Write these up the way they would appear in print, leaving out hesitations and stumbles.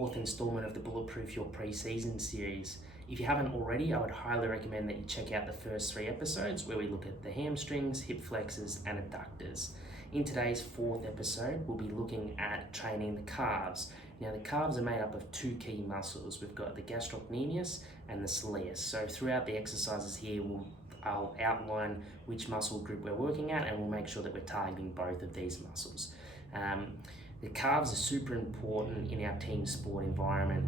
fourth installment of the Bulletproof Your Pre-Season series. If you haven't already, I would highly recommend that you check out the first 3 episodes where we look at the hamstrings, hip flexors and adductors. In today's 4th episode, we'll be looking at training the calves. Now the calves are made up of 2 key muscles. We've got the gastrocnemius and the soleus. So throughout the exercises here, I'll outline which muscle group we're working at, and we'll make sure that we're targeting both of these muscles. The calves are super important in our team sport environment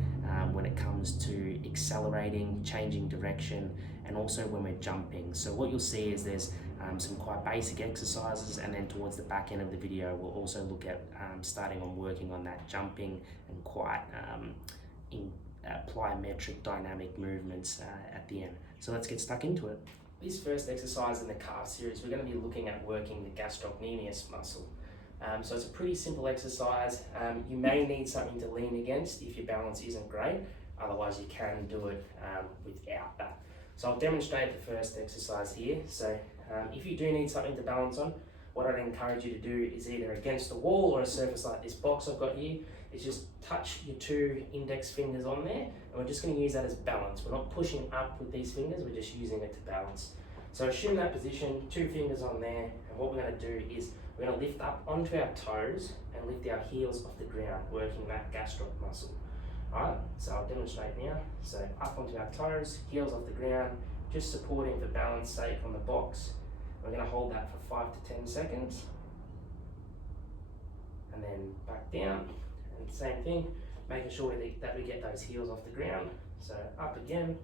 when it comes to accelerating, changing direction, and also when we're jumping. So what you'll see is there's some quite basic exercises, and then towards the back end of the video we'll also look at starting on working on that jumping and quite plyometric dynamic movements at the end. So let's get stuck into it. This first exercise in the calf series, we're going to be looking at working the gastrocnemius muscle. So it's a pretty simple exercise. You may need something to lean against if your balance isn't great, otherwise you can do it without that. So I'll demonstrate the first exercise here. So if you do need something to balance on, what I'd encourage you to do is either against the wall or a surface like this box I've got here, is just touch your 2 index fingers on there, and we're just going to use that as balance. We're not pushing up with these fingers, we're just using it to balance. So assume that position, 2 fingers on there, and what we're going to do is we're going to lift up onto our toes and lift our heels off the ground, working that gastroc muscle. Alright, so I'll demonstrate now. So up onto our toes, heels off the ground, just supporting for balance sake on the box. We're going to hold that for 5 to 10 seconds. And then back down, and same thing, making sure that we get those heels off the ground. So up again.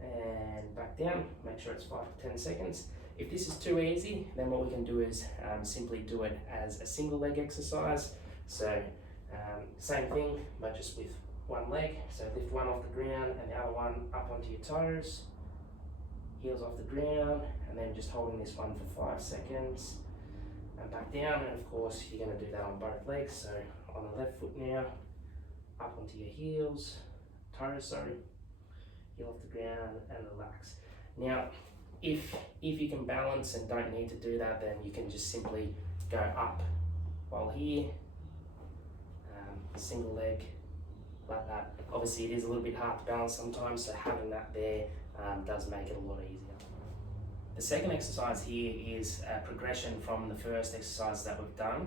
And back down, make sure it's 5 to 10 seconds. If this is too easy, then what we can do is simply do it as a single leg exercise. So same thing, but just with one leg. So lift one off the ground and the other one up onto your toes, heels off the ground, and then just holding this one for 5 seconds. And back down, and of course you're going to do that on both legs. So on the left foot now, up onto your heels, toes, sorry, heel off the ground and relax. Now, if you can balance and don't need to do that, then you can just simply go up while here, single leg like that. Obviously it is a little bit hard to balance sometimes, so having that there does make it a lot easier. The second exercise here is a progression from the first exercise that we've done.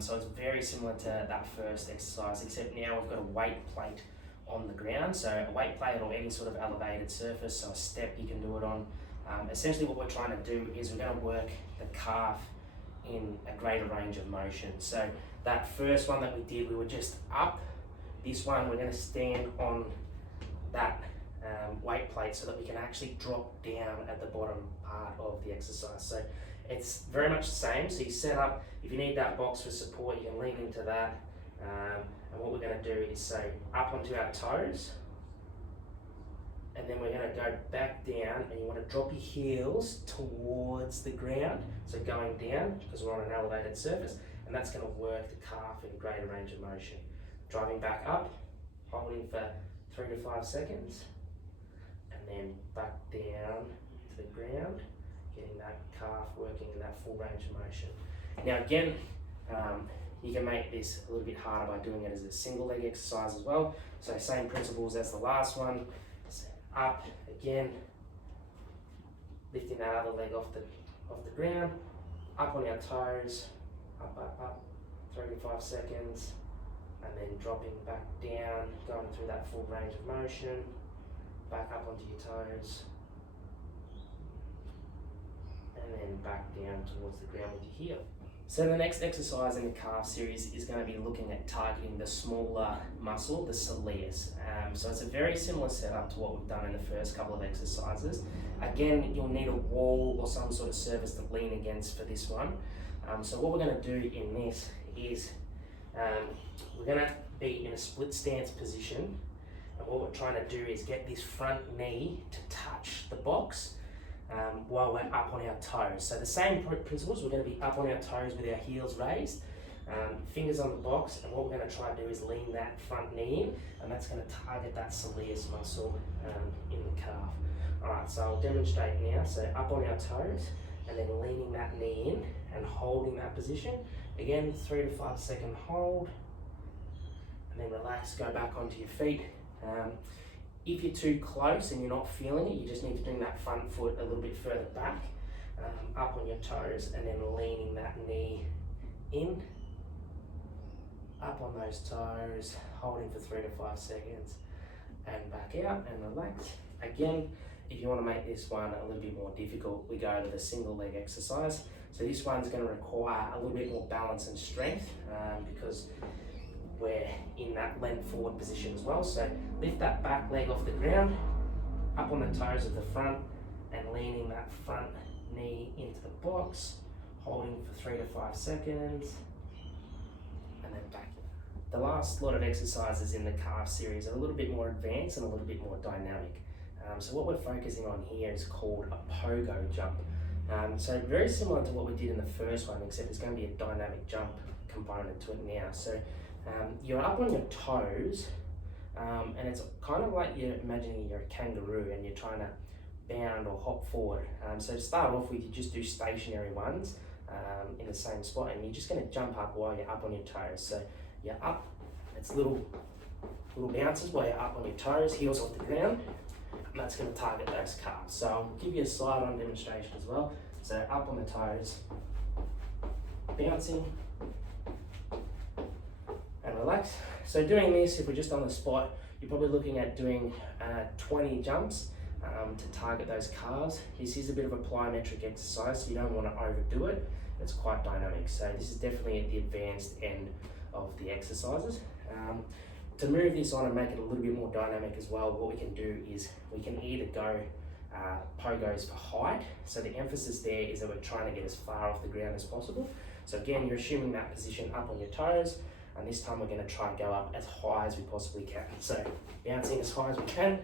So it's very similar to that first exercise, except now we've got a weight plate on the ground. So a weight plate or any sort of elevated surface, so a step you can do it on. Essentially what we're trying to do is we're going to work the calf in a greater range of motion. So that first one that we did, we were just up. This one we're going to stand on that weight plate so that we can actually drop down at the bottom part of the exercise. So it's very much the same. So you set up, if you need that box for support, you can lean into that. And what we're going to do is so up onto our toes, and then we're going to go back down, and you want to drop your heels towards the ground, so going down because we're on an elevated surface, and that's going to work the calf in greater range of motion. Driving back up, holding for 3 to 5 seconds, and then back down to the ground, getting that calf working in that full range of motion. Now again, you can make this a little bit harder by doing it as a single leg exercise as well. So same principles as the last one. So up again, lifting that other leg off the ground, up on our toes, up, 3 to 5 seconds, and then dropping back down, going through that full range of motion, back up onto your toes, and then back down towards the ground with your heel. So the next exercise in the calf series is going to be looking at targeting the smaller muscle, the soleus. So it's a very similar setup to what we've done in the first couple of exercises. Again, you'll need a wall or some sort of surface to lean against for this one. So what we're going to do in this is we're going to be in a split stance position, and what we're trying to do is get this front knee to touch the box while we're up on our toes. So the same principles, we're going to be up on our toes with our heels raised, fingers on the box, and what we're going to try to do is lean that front knee in, and that's going to target that soleus muscle in the calf. Alright, so I'll demonstrate now. So up on our toes, and then leaning that knee in and holding that position. Again, 3 to 5 second hold, and then relax, go back onto your feet. If you're too close and you're not feeling it, you just need to bring that front foot a little bit further back, up on your toes, and then leaning that knee in, up on those toes, holding for 3 to 5 seconds, and back out and relax. Again, if you want to make this one a little bit more difficult, we go to the single leg exercise. So this one's going to require a little bit more balance and strength because we're in that leant forward position as well. So lift that back leg off the ground, up on the toes of the front, and leaning that front knee into the box, holding for 3 to 5 seconds, and then back. The last lot of exercises in the calf series are a little bit more advanced and a little bit more dynamic. So what we're focusing on here is called a pogo jump. So very similar to what we did in the first one, except it's going to be a dynamic jump component to it now. So you're up on your toes, and it's kind of like you're imagining you're a kangaroo and you're trying to bound or hop forward. So to start off with, you just do stationary ones in the same spot, and you're just going to jump up while you're up on your toes. So you're up, it's little bounces while you're up on your toes, heels off the ground, and that's going to target those calves. So I'll give you a slide on demonstration as well. So up on the toes, bouncing, and relax. So doing this, if we're just on the spot, you're probably looking at doing 20 jumps to target those calves. This is a bit of a plyometric exercise, so you don't want to overdo it. It's quite dynamic. So this is definitely at the advanced end of the exercises. To move this on and make it a little bit more dynamic as well, what we can do is we can either go pogos for height. So the emphasis there is that we're trying to get as far off the ground as possible. So again, you're assuming that position up on your toes, and this time we're going to try and go up as high as we possibly can. So bouncing as high as we can.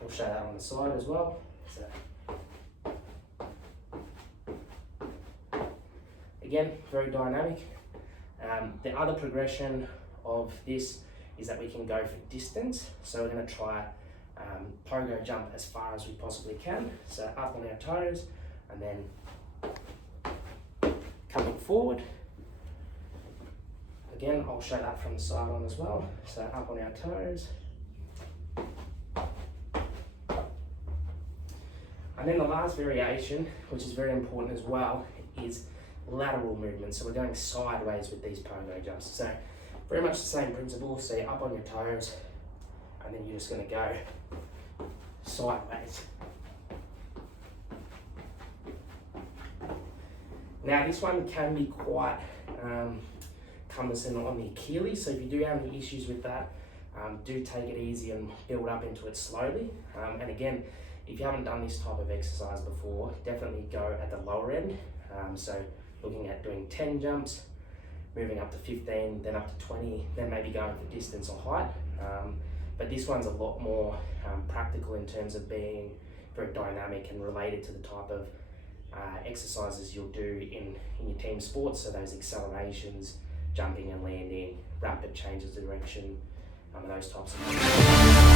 We'll show that on the side as well. So again, very dynamic. The other progression of this is that we can go for distance. So we're going to try pogo jump as far as we possibly can. So up on our toes, and then coming forward. Again, I'll show that from the side on as well. So up on our toes. And then the last variation, which is very important as well, is lateral movement. So we're going sideways with these pogo jumps. So very much the same principle. So you're up on your toes, and then you're just going to go sideways. Now this one can be quite cumbersome on the Achilles, so if you do have any issues with that, do take it easy and build up into it slowly. And again, if you haven't done this type of exercise before, definitely go at the lower end. So looking at doing 10 jumps, moving up to 15, then up to 20, then maybe going for distance or height. But this one's a lot more practical in terms of being very dynamic and related to the type of exercises you'll do in your team sports. So those accelerations, jumping and landing, rapid changes of direction, and those types of things.